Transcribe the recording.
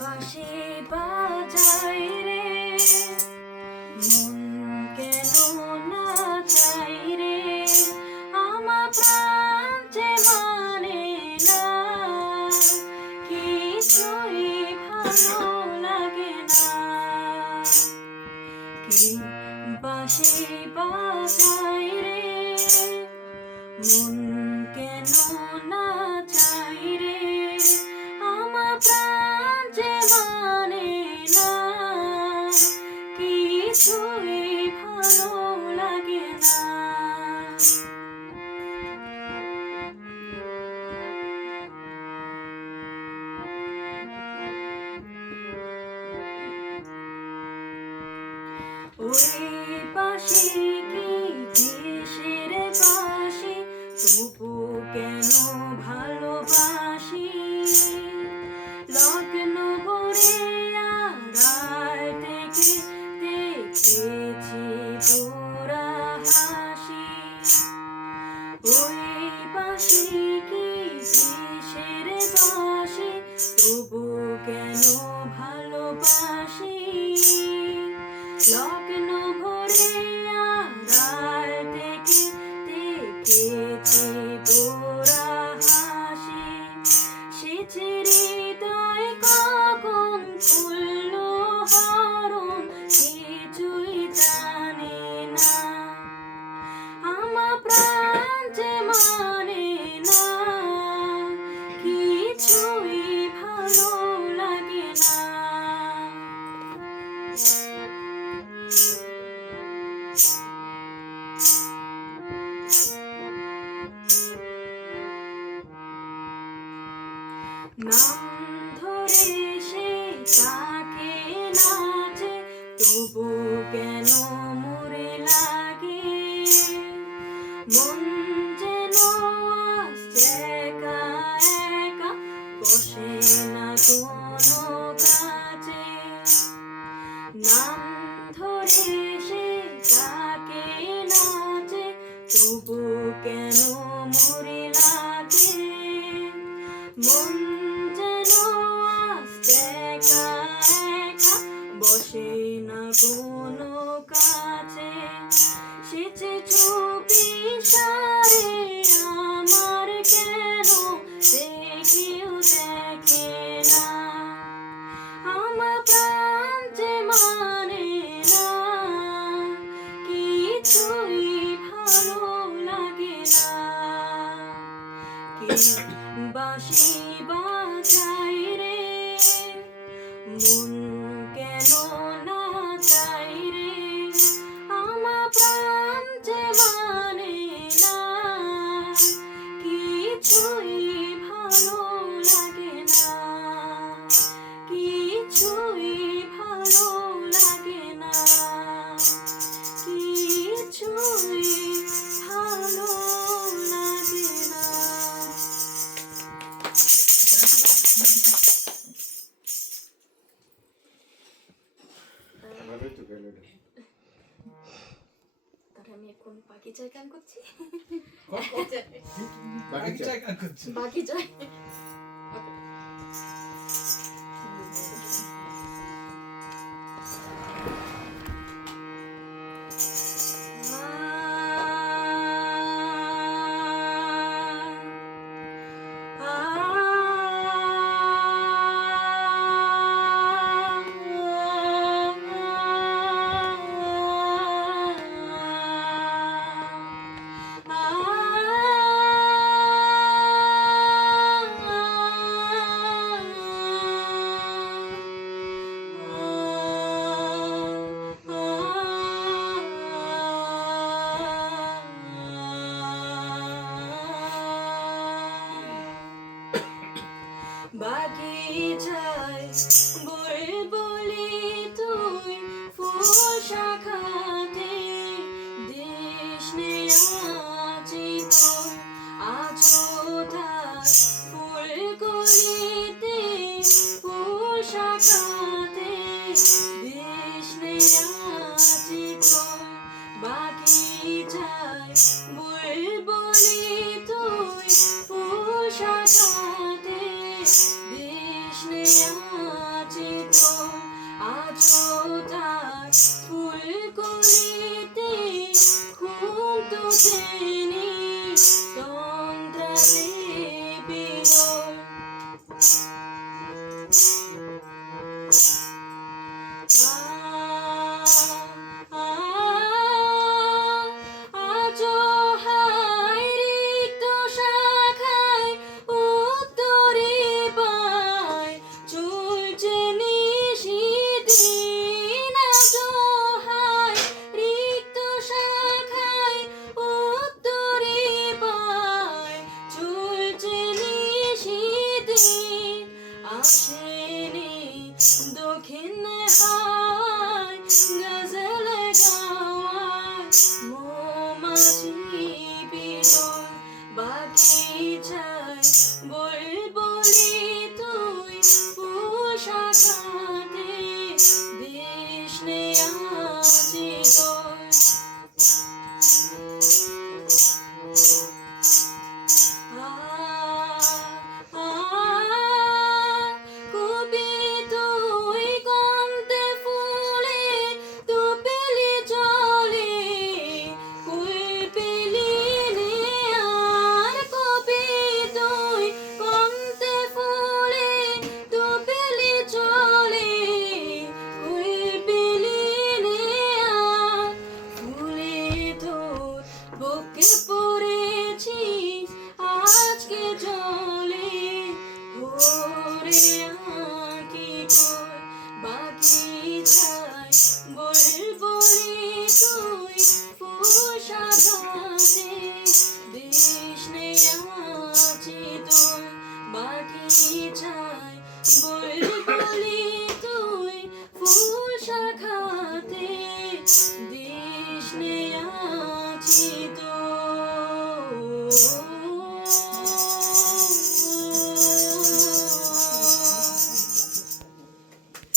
বাঁশি বাজাই রে মন কেন না চাই রে আমার প্রাণ যে মানে না কিছুই ভালো লাগে না কি বাঁশি বাজাই রে মন কেন না চাই রে আমার প্রাণ যে মানে না কিছুই ভালো লাগে না ওই বাঁশি কি কিসের বাঁশি তবু কেন ভালোবাসি লগ্ন ভরে আড়াল থেকে দেখেছি পুরা হাসি ওই বাঁশি কি কিসের বাঁশি তবু কেন ভালোবাসি লগ্ন ভরে আড়াল থেকে দেখেছি পুরা হাসি সে হৃদয় কখন খুলল হরণ কিছুই জানে না আমার প্রাণ যে মানে না কিছুই ভালো লাগে না নাম ধরে সে তাকে নাচে তবু কেন মরে লাগে মন যেন আসছে একা একা বসে না কোনো কাজে নাম ধরে সে তাকে নাচে তবু কেন মরে লাগে মন যেন আসছে একা একা বসে না কোনো কাছে সেচে চুপি সারে আমার কেন সে কেউ দেখে না আমার প্রাণ যে মানে না কিছুই ভালো লাগে না বাঁশি বাজাই রে মন কেন না চাই রে আমার প্রাণ যে মানে না কিছুই ভালো লাগে না কিছুই ভালো লাগে না কিছুই ভালো লাগে না আমি এখন বাগিচায় গান করছি বাগিচায় বাগিচায় বুলবুলি তুই ফুল শাখাতে দিস নে